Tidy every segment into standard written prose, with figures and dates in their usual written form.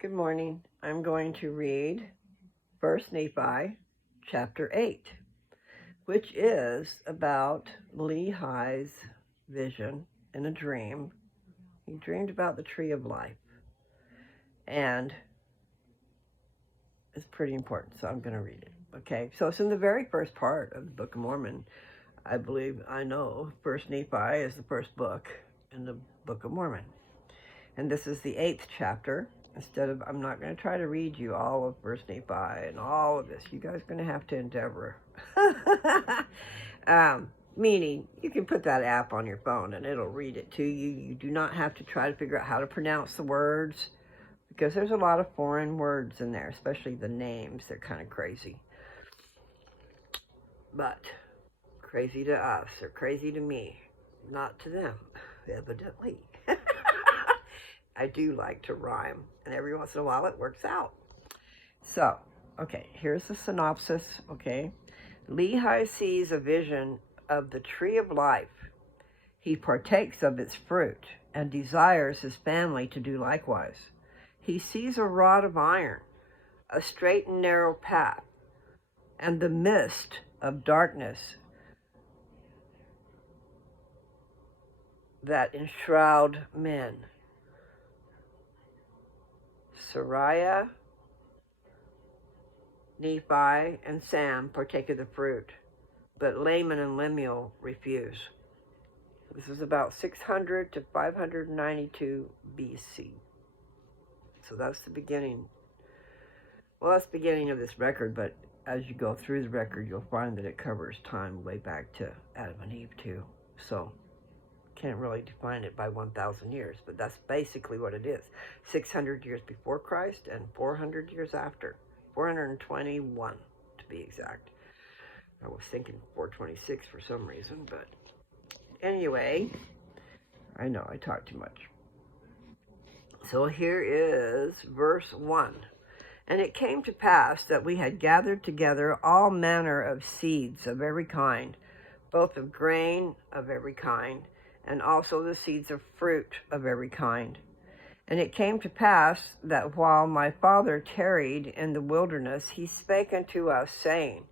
Good morning. I'm going to read Ist Nephi, chapter 8, which is about Lehi's vision in a dream. He dreamed about the tree of life, and it's pretty important, so I'm going to read it. Okay, so it's in the very first part of the Book of Mormon. I believe I know Ist Nephi is the first book in the Book of Mormon. And this is the 8th chapter. I'm not going to try to read you all of Ist Nephi and all of this. You guys are going to have to endeavor. Meaning, you can put that app on your phone and it'll read it to you. You do not have to try to figure out how to pronounce the words, because there's a lot of foreign words in there, especially the names. They're kind of crazy. But crazy to us, or crazy to me. Not to them, evidently. I do like to rhyme, and every once in a while it works out. So, okay, here's the synopsis, okay? Lehi sees a vision of the tree of life. He partakes of its fruit and desires his family to do likewise. He sees a rod of iron, a straight and narrow path, and the mist of darkness that enshroud men. Sariah, Nephi, and Sam partake of the fruit, but Laman and Lemuel refuse. This is about 600 to 592 BC. So that's the beginning. Well, that's the beginning of this record, but as you go through the record, you'll find that it covers time way back to Adam and Eve too. So can't really define it by 1,000 years, but that's basically what it is. 600 years before Christ and 400 years after. 421 to be exact. I was thinking 426 for some reason, but anyway, I know I talk too much. So here is verse 1. And it came to pass that we had gathered together all manner of seeds of every kind, both of grain of every kind, and also the seeds of fruit of every kind. And it came to pass that while my father tarried in the wilderness, he spake unto us, saying,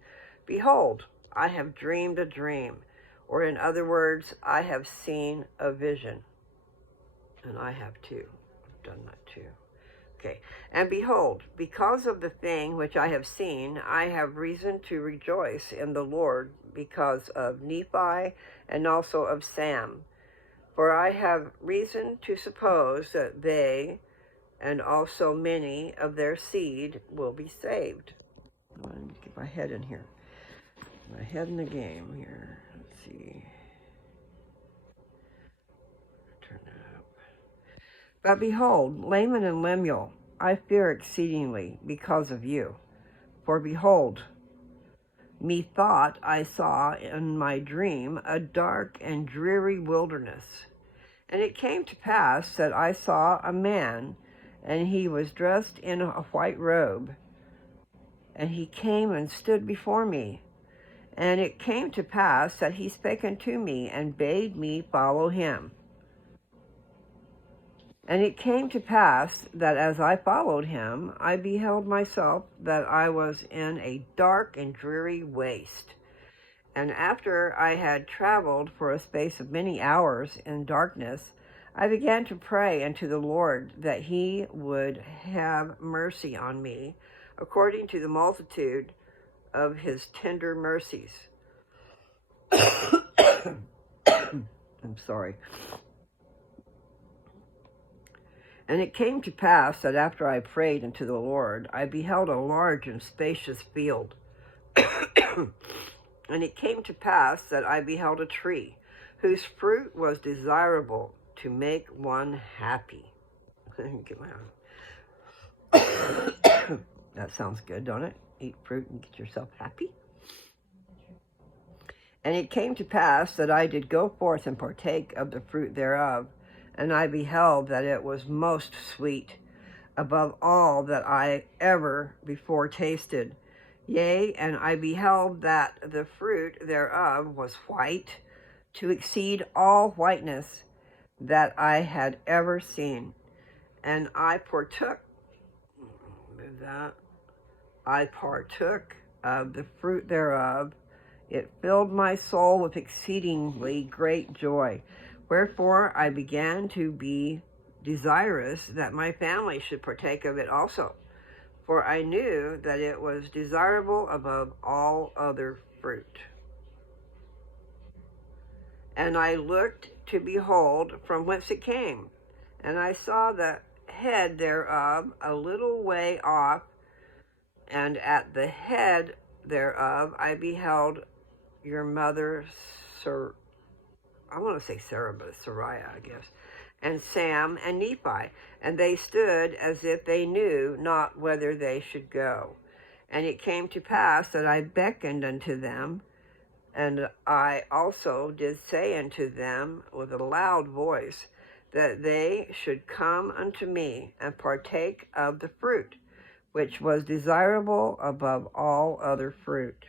Behold, I have dreamed a dream, or in other words, I have seen a vision. And I have too. I've done that too. Okay. And behold, because of the thing which I have seen, I have reason to rejoice in the Lord because of Nephi and also of Sam. For I have reason to suppose that they, and also many of their seed, will be saved. Let me get my head in here. My head in the game here. Let's see. Turn that up. But behold, Laman and Lemuel, I fear exceedingly because of you. For behold, methought I saw in my dream a dark and dreary wilderness. And it came to pass that I saw a man, and he was dressed in a white robe. And he came and stood before me. And it came to pass that he spake unto me, and bade me follow him. And it came to pass that as I followed him, I beheld myself that I was in a dark and dreary waste. And after I had traveled for a space of many hours in darkness, I began to pray unto the Lord that he would have mercy on me, according to the multitude of his tender mercies. I'm sorry. And it came to pass that after I prayed unto the Lord, I beheld a large and spacious field. And it came to pass that I beheld a tree, whose fruit was desirable to make one happy. Get my That sounds good, don't it? Eat fruit and get yourself happy. And it came to pass that I did go forth and partake of the fruit thereof, and I beheld that it was most sweet, above all that I ever before tasted. Yea, and I beheld that the fruit thereof was white, to exceed all whiteness that I had ever seen. And I partook And that I partook of the fruit thereof. It filled my soul with exceedingly great joy. Wherefore I began to be desirous that my family should partake of it also. For I knew that it was desirable above all other fruit. And I looked to behold from whence it came. And I saw the head thereof a little way off, and at the head thereof I beheld your mother, I want to say Sarah, but it's Sariah, I guess, and Sam and Nephi, and they stood as if they knew not whither they should go. And it came to pass that I beckoned unto them, and I also did say unto them with a loud voice, that they should come unto me and partake of the fruit, which was desirable above all other fruit.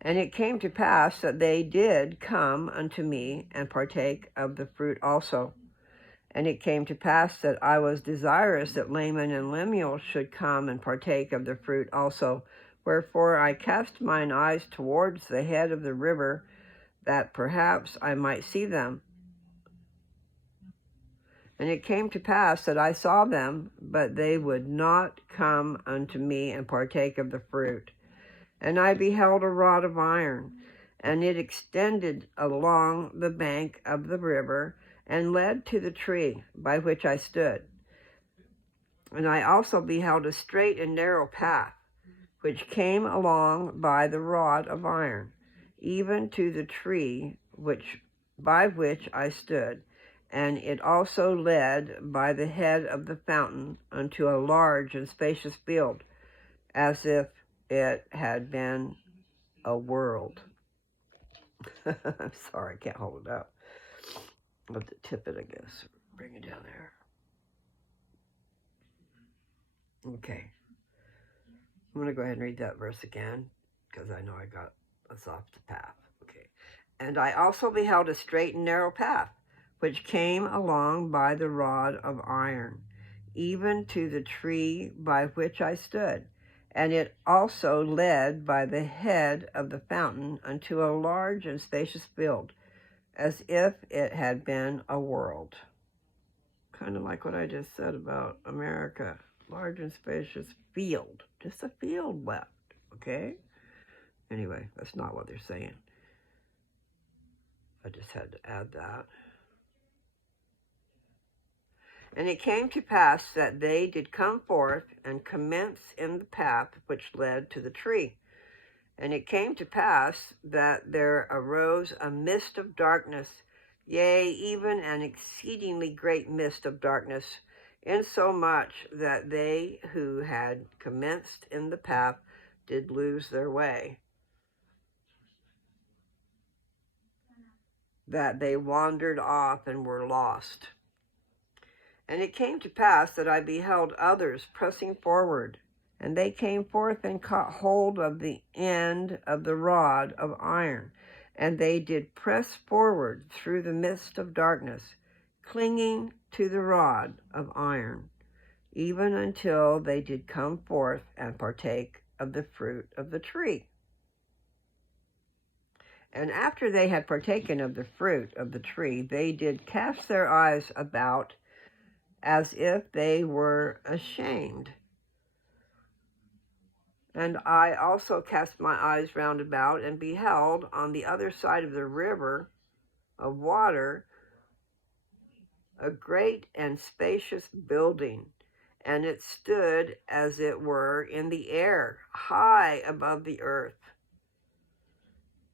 And it came to pass that they did come unto me and partake of the fruit also. And it came to pass that I was desirous that Laman and Lemuel should come and partake of the fruit also. Wherefore I cast mine eyes towards the head of the river, that perhaps I might see them. And it came to pass that I saw them, but they would not come unto me and partake of the fruit. And I beheld a rod of iron, and it extended along the bank of the river, and led to the tree by which I stood. And I also beheld a straight and narrow path, which came along by the rod of iron, even to the tree by which I stood. And it also led by the head of the fountain unto a large and spacious field, as if it had been a world. I'm sorry, I can't hold it up. I'll have to tip it, I guess. Bring it down there. Okay. I'm going to go ahead and read that verse again, because I know I got us off the path. Okay. And I also beheld a straight and narrow path, which came along by the rod of iron, even to the tree by which I stood. And it also led by the head of the fountain unto a large and spacious field, as if it had been a world. Kind of like what I just said about America. Large and spacious field. Just a field left, okay? Anyway, that's not what they're saying. I just had to add that. And it came to pass that they did come forth and commence in the path which led to the tree. And it came to pass that there arose a mist of darkness, yea, even an exceedingly great mist of darkness, insomuch that they who had commenced in the path did lose their way, that they wandered off and were lost. And it came to pass that I beheld others pressing forward, and they came forth and caught hold of the end of the rod of iron, and they did press forward through the midst of darkness, clinging to the rod of iron, even until they did come forth and partake of the fruit of the tree. And after they had partaken of the fruit of the tree, they did cast their eyes about, as if they were ashamed. And I also cast my eyes round about, and beheld on the other side of the river of water a great and spacious building, and it stood as it were in the air, high above the earth.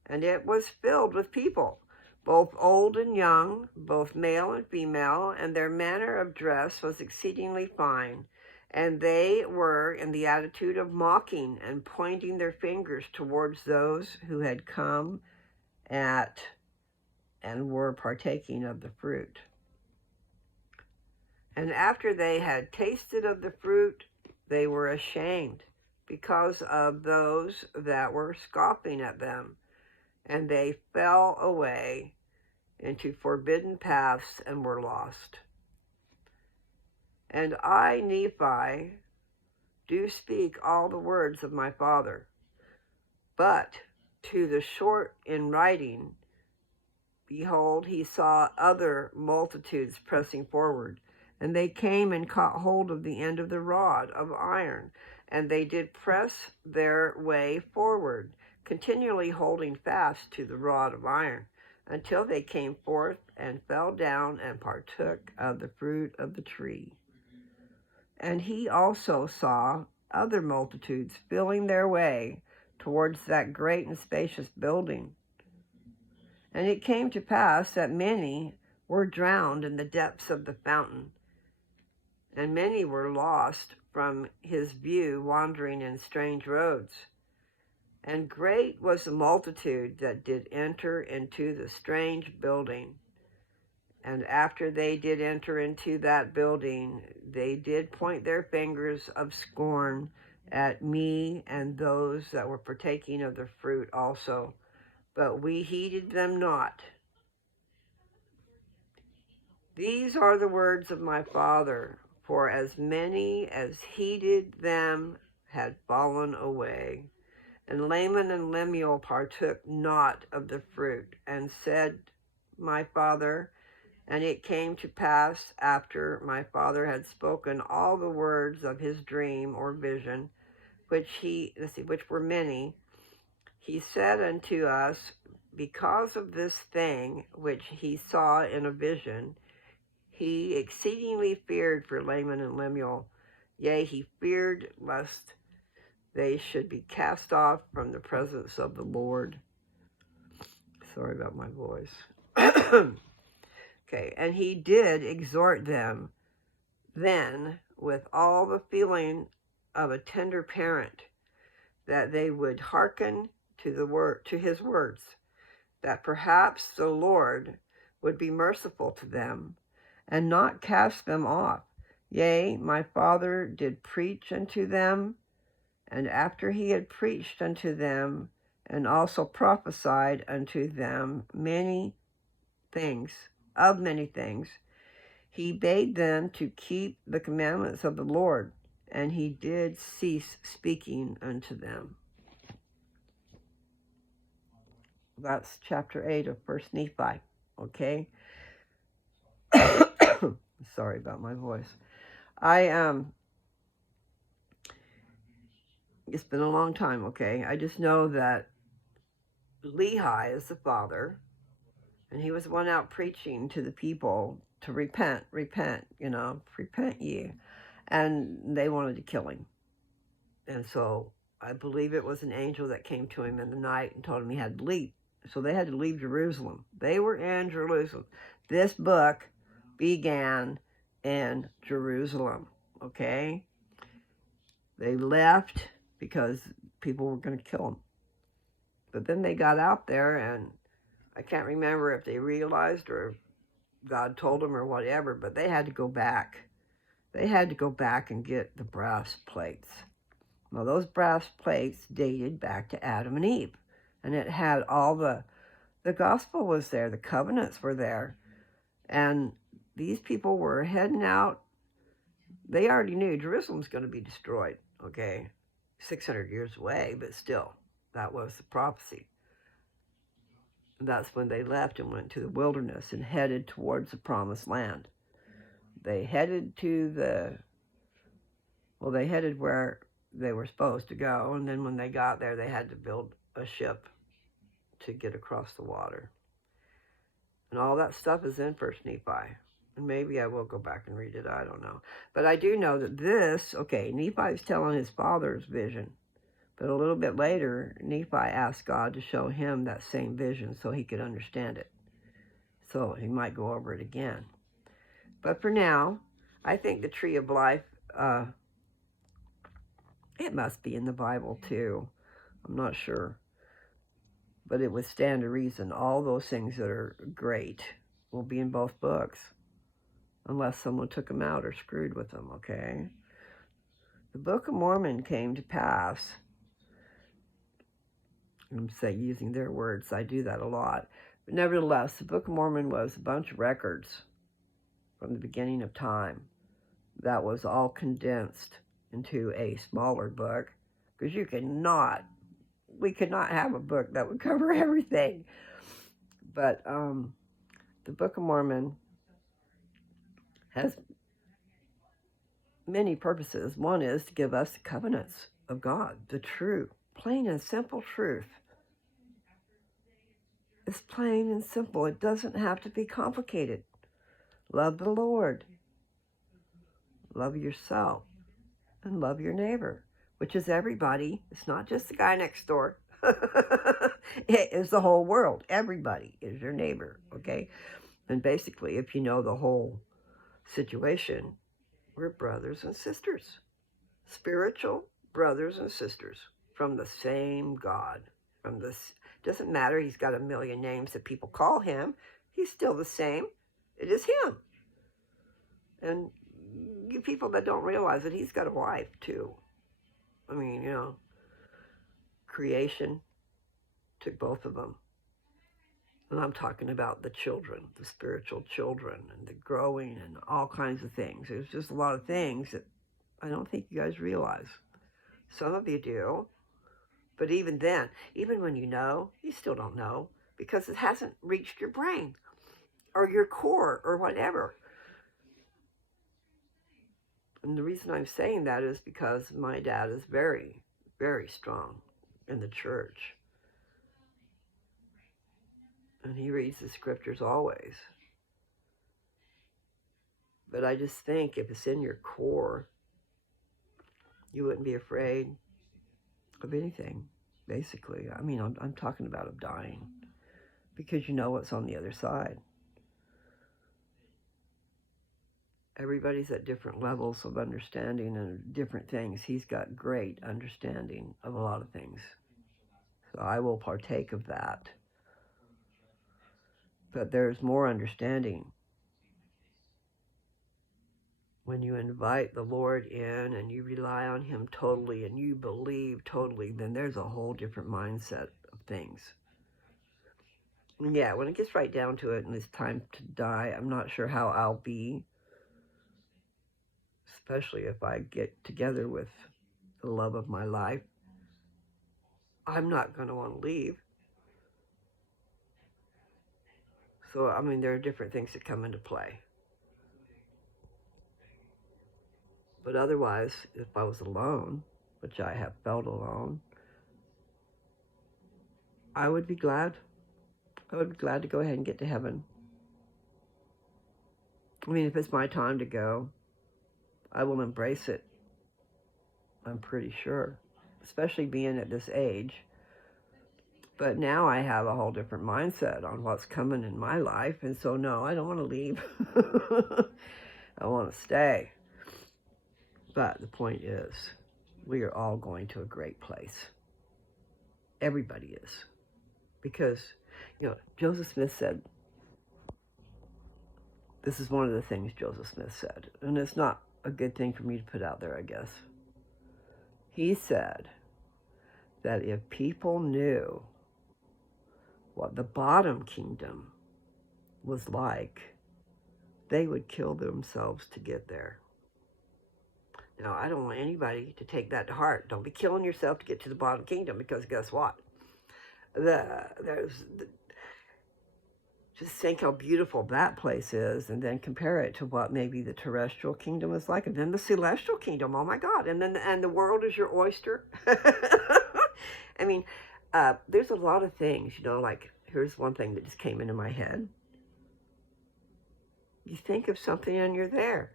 And it was filled with people, both old and young, both male and female, and their manner of dress was exceedingly fine. And they were in the attitude of mocking and pointing their fingers towards those who had come at and were partaking of the fruit. And after they had tasted of the fruit, they were ashamed because of those that were scoffing at them, and they fell away into forbidden paths and were lost. And I, Nephi, do speak all the words of my Father. But to the short in writing, behold, he saw other multitudes pressing forward. And they came and caught hold of the end of the rod of iron, and they did press their way forward, continually holding fast to the rod of iron, until they came forth and fell down and partook of the fruit of the tree. And he also saw other multitudes filling their way towards that great and spacious building. And it came to pass that many were drowned in the depths of the fountain, and many were lost from his view, wandering in strange roads. And great was the multitude that did enter into the strange building. And after they did enter into that building, they did point their fingers of scorn at me and those that were partaking of the fruit also. But we heeded them not. These are the words of my Father, for as many as heeded them had fallen away. And Laman and Lemuel partook not of the fruit, and said, my Father, and it came to pass after my Father had spoken all the words of his dream or vision, which were many, he said unto us, because of this thing which he saw in a vision, he exceedingly feared for Laman and Lemuel. Yea, he feared lest they should be cast off from the presence of the Lord. Sorry about my voice. Okay, and he did exhort them then with all the feeling of a tender parent, that they would hearken to his words, that perhaps the Lord would be merciful to them, and not cast them off. Yea, my Father did preach unto them, and after he had preached unto them, and also prophesied unto them many things, he bade them to keep the commandments of the Lord, and he did cease speaking unto them. That's chapter 8 of 1 Nephi, okay? Sorry about my voice. It's been a long time, okay? I just know that Lehi is the father, and he was the one out preaching to the people to repent, repent ye. And they wanted to kill him. And so I believe it was an angel that came to him in the night and told him he had to leave. So they had to leave Jerusalem. They were in Jerusalem. This book began in Jerusalem, okay? They left because people were going to kill them. But then they got out there, and I can't remember if they realized or God told them or whatever, but they had to go back. They had to go back and get the brass plates. Well, those brass plates dated back to Adam and Eve, and it had all the gospel was there, the covenants were there, and these people were heading out. They already knew Jerusalem's going to be destroyed, okay, 600 years away, but still, that was the prophecy. And that's when they left and went to the wilderness and headed towards the promised land. They headed they headed where they were supposed to go, and then when they got there, they had to build a ship to get across the water. And all that stuff is in 1 Nephi. And maybe I will go back and read it, I don't know. But I do know that Nephi is telling his father's vision. But a little bit later, Nephi asked God to show him that same vision so he could understand it. So he might go over it again. But for now, I think the tree of life, it must be in the Bible too. I'm not sure. But it would stand to reason. All those things that are great will be in both books. Unless someone took them out or screwed with them, okay? The Book of Mormon came to pass. I'm using their words. I do that a lot. But nevertheless, the Book of Mormon was a bunch of records from the beginning of time that was all condensed into a smaller book, because we could not have a book that would cover everything. But the Book of Mormon has many purposes. One is to give us the covenants of God, the true, plain and simple truth. It's plain and simple. It doesn't have to be complicated. Love the Lord. Love yourself. And love your neighbor, which is everybody. It's not just the guy next door. It is the whole world. Everybody is your neighbor, okay? And basically, if you know the whole situation, we're brothers and sisters. Spiritual brothers and sisters from the same God. Doesn't matter, he's got a million names that people call him. He's still the same. It is him. And you people that don't realize it, he's got a wife too. I mean, creation took both of them. And I'm talking about the children, the spiritual children, and the growing and all kinds of things. There's just a lot of things that I don't think you guys realize. Some of you do. But even then, even when you know, you still don't know because it hasn't reached your brain or your core or whatever. And the reason I'm saying that is because my dad is very, very strong in the church. And he reads the scriptures always. But I just think if it's in your core, you wouldn't be afraid of anything, basically. I mean, I'm talking about of dying because you know what's on the other side. Everybody's at different levels of understanding and different things. He's got great understanding of a lot of things. So I will partake of that. But there's more understanding when you invite the Lord in and you rely on him totally and you believe totally, then there's a whole different mindset of things. And yeah, when it gets right down to it and it's time to die, I'm not sure how I'll be, especially if I get together with the love of my life. I'm not going to want to leave. So, I mean, there are different things that come into play. But otherwise, if I was alone, which I have felt alone, I would be glad. I would be glad to go ahead and get to heaven. I mean, if it's my time to go, I will embrace it. I'm pretty sure, especially being at this age. But now I have a whole different mindset on what's coming in my life. And so, no, I don't want to leave. I want to stay. But the point is, we are all going to a great place. Everybody is. Because, Joseph Smith said, this is one of the things Joseph Smith said, and it's not a good thing for me to put out there, I guess. He said that if people knew what the bottom kingdom was like, they would kill themselves to get there. Now, I don't want anybody to take that to heart. Don't be killing yourself to get to the bottom kingdom, because guess what? Just think how beautiful that place is, and then compare it to what maybe the terrestrial kingdom is like, and then the celestial kingdom. Oh my God! And the world is your oyster. I mean, there's a lot of things, like here's one thing that just came into my head. You think of something and you're there.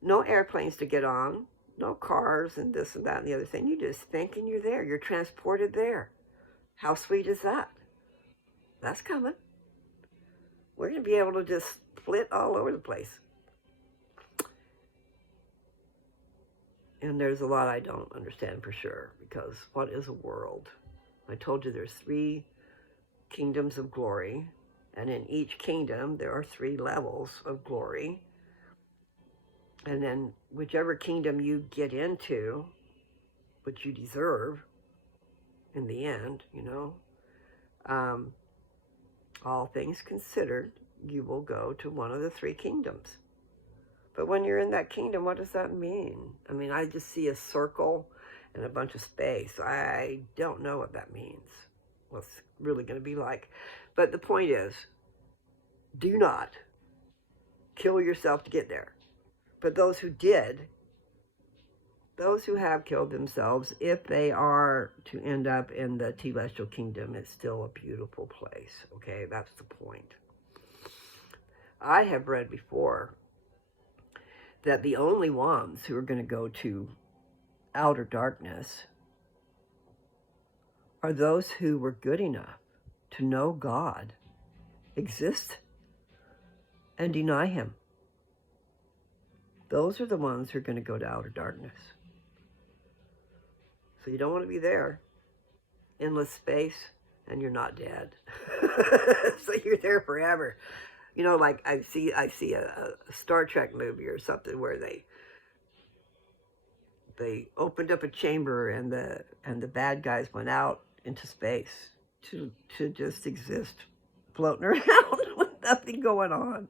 No airplanes to get on, no cars and this and that and the other thing. You just think and you're there. You're transported there. How sweet is that? That's coming. We're going to be able to just flit all over the place. And there's a lot I don't understand for sure, because what is a world? I told you there's 3 kingdoms of glory, and in each kingdom there are 3 levels of glory. And then whichever kingdom you get into, which you deserve in the end, all things considered, you will go to one of the 3 kingdoms. But when you're in that kingdom, what does that mean? I mean, I just see a circle and a bunch of space. I don't know what that means, what's really going to be like. But the point is, do not kill yourself to get there. But those who did, those who have killed themselves, if they are to end up in the celestial kingdom, it's still a beautiful place. Okay, that's the point. I have read before that the only ones who are going to go to outer darkness are those who were good enough to know God exists and deny him. Those are the ones who are going to go to outer darkness. So you don't want to be there. Endless space, and you're not dead. So you're there forever. You know, like I see a Star Trek movie or something where they opened up a chamber and the bad guys went out into space to just exist, floating around with nothing going on.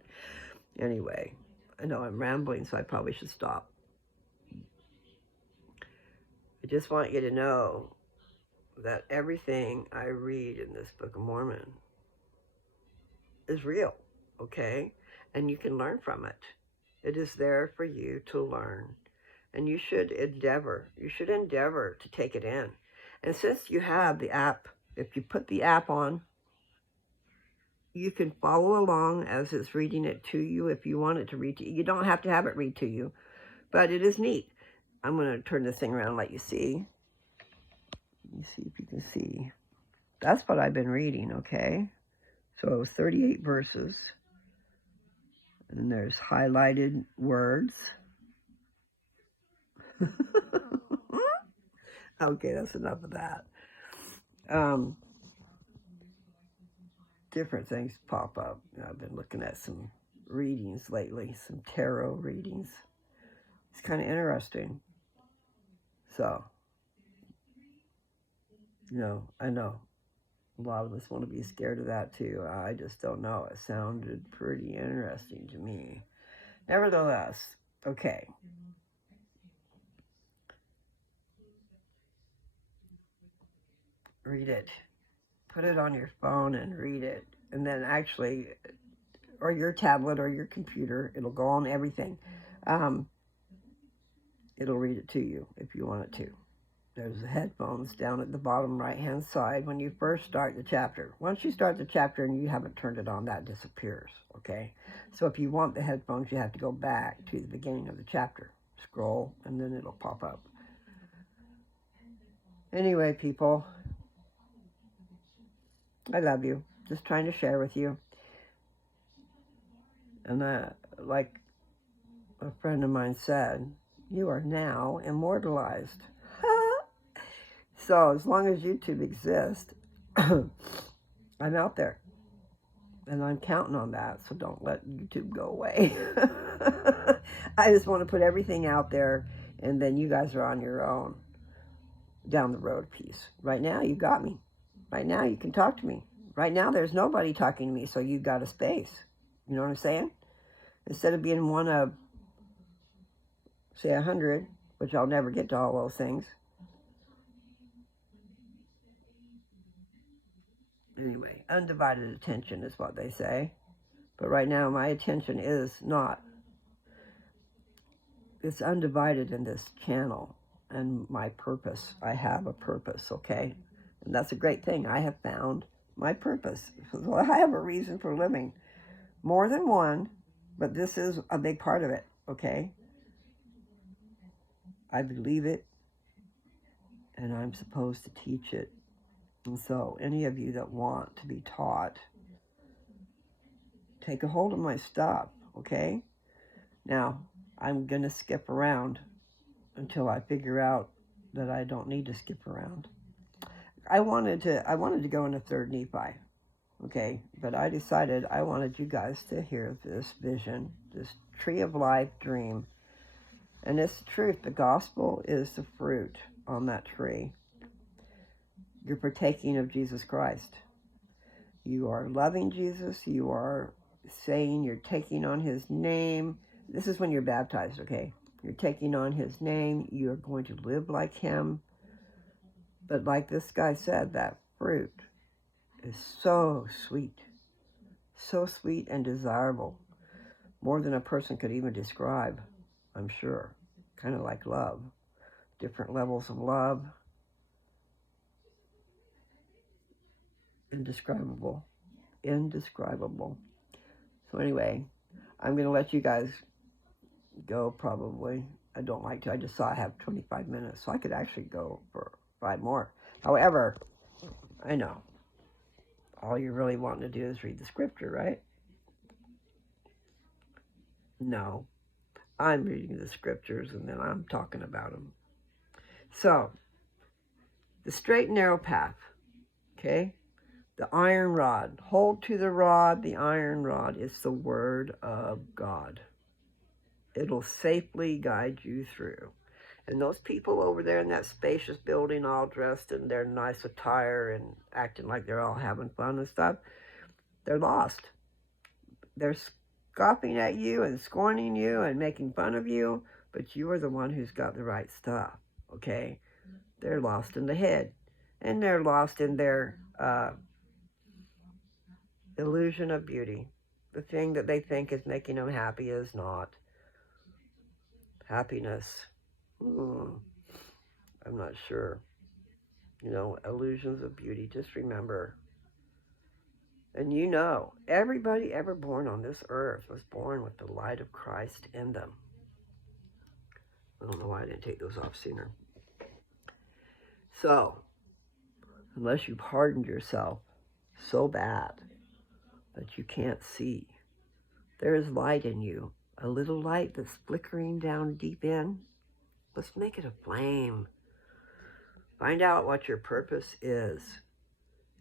Anyway, I know I'm rambling, so I probably should stop. I just want you to know that everything I read in this Book of Mormon is real, okay? And you can learn from it. It is there for you to learn. And you should endeavor to take it in. And since you have the app, if you put the app on, you can follow along as it's reading it to you if you want it to read to you. You don't have to have it read to you, but it is neat. I'm going to turn this thing around and let you see. Let me see if you can see. That's what I've been reading, okay? So it was 38 verses. And there's highlighted words. Okay, that's enough of that. Different things pop up. I've been looking at some readings lately, some tarot readings. It's kind of interesting. So, you know, I know a lot of us want to be scared of that too. I just don't know. It sounded pretty interesting to me. Nevertheless, okay. Read it. Put it on your phone and read it. And then actually, or your tablet or your computer, it'll go on everything. It'll read it to you if you want it to. There's the headphones down at the bottom right-hand side when you first start the chapter. Once you start the chapter and you haven't turned it on, that disappears, okay? So if you want the headphones, you have to go back to the beginning of the chapter. Scroll, and then it'll pop up. Anyway, people, I love you. Just trying to share with you. And like a friend of mine said, you are now immortalized. So as long as YouTube exists, I'm out there. And I'm counting on that, so don't let YouTube go away. I just want to put everything out there, and then you guys are on your own down the road piece. Right now, you got me. Right now, you can talk to me. Right now, there's nobody talking to me, so you got a space. You know what I'm saying? Instead of being one of, say, 100, which I'll never get to all those things. Anyway, undivided attention is what they say. But right now, my attention is not. It's undivided in this channel and my purpose. I have a purpose, okay? And that's a great thing. I have found my purpose. So I have a reason for living. More than one, but this is a big part of it, okay? I believe it, and I'm supposed to teach it. And so any of you that want to be taught, take a hold of my stuff, okay? Now, I'm going to skip around until I figure out that I don't need to skip around. I wanted to go into 3rd Nephi, okay? But I decided I wanted you guys to hear this vision, this tree of life dream. And it's the truth. The gospel is the fruit on that tree. You're partaking of Jesus Christ. You are loving Jesus. You are saying you're taking on his name. This is when you're baptized, okay? You're taking on his name. You're going to live like him. But like this guy said, that fruit is so sweet and desirable, more than a person could even describe, I'm sure. Kind of like love, different levels of love, indescribable. So anyway, I'm going to let you guys go probably. I don't like to. I just saw I have 25 minutes, so I could actually go for 5 more. However, I know all you're really wanting to do is read the scripture, right? No, I'm reading the scriptures and then I'm talking about them. So, the straight and narrow path, okay? The iron rod. Hold to the rod. The iron rod is the word of God. It'll safely guide you through. And those people over there in that spacious building, all dressed in their nice attire and acting like they're all having fun and stuff, they're lost. They're scoffing at you and scorning you and making fun of you, but you are the one who's got the right stuff, okay? They're lost in the head, and they're lost in their illusion of beauty. The thing that they think is making them happy is not. Happiness. I'm not sure. You know, illusions of beauty. Just remember. And you know, everybody ever born on this earth was born with the light of Christ in them. I don't know why I didn't take those off sooner. So, unless you've hardened yourself so bad that you can't see, there is light in you. A little light that's flickering down deep in. Let's make it a flame. Find out what your purpose is.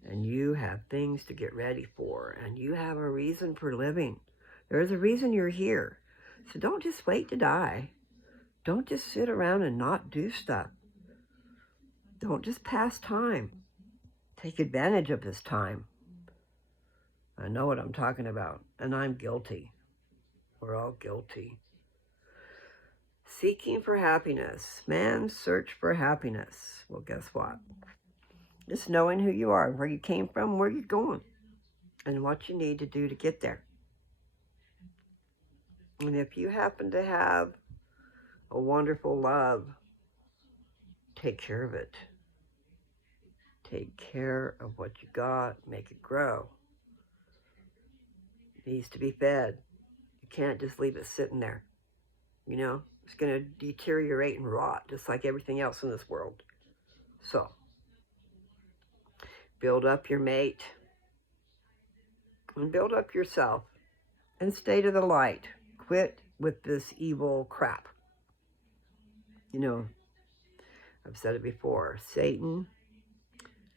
And you have things to get ready for. And you have a reason for living. There is a reason you're here. So don't just wait to die. Don't just sit around and not do stuff. Don't just pass time. Take advantage of this time. I know what I'm talking about. And I'm guilty. We're all guilty. Seeking for happiness. Man's search for happiness. Well, guess what? Just knowing who you are, where you came from, where you're going, and what you need to do to get there. And if you happen to have a wonderful love, take care of it. Take care of what you got. Make it grow. It needs to be fed. You can't just leave it sitting there. You know, it's going to deteriorate and rot, just like everything else in this world. So, build up your mate. And build up yourself. And stay to the light. Quit with this evil crap. You know, I've said it before. Satan,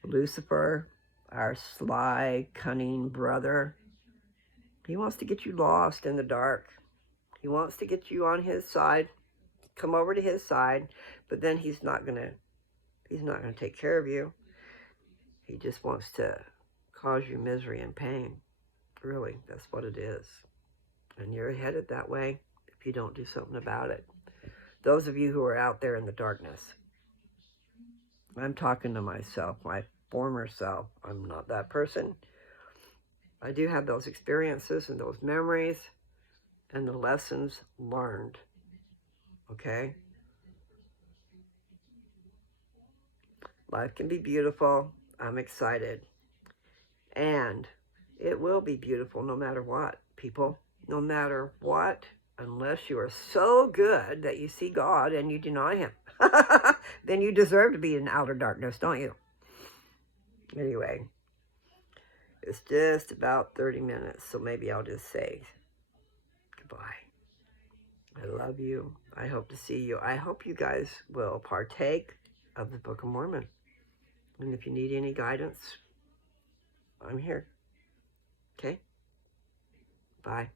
Lucifer, our sly, cunning brother, he wants to get you lost in the dark. He wants to get you on his side, come over to his side, but then he's not gonna take care of you. He just wants to cause you misery and pain. Really, that's what it is. And you're headed that way if you don't do something about it. Those of you who are out there in the darkness, I'm talking to myself, my former self. I'm not that person. I do have those experiences and those memories and the lessons learned. Okay? Life can be beautiful. I'm excited. And it will be beautiful no matter what, people. No matter what, unless you are so good that you see God and you deny him. Then you deserve to be in outer darkness, don't you? Anyway, it's just about 30 minutes, so maybe I'll just say goodbye. I love you. I hope to see you. I hope you guys will partake of the Book of Mormon. And if you need any guidance, I'm here. Okay? Bye.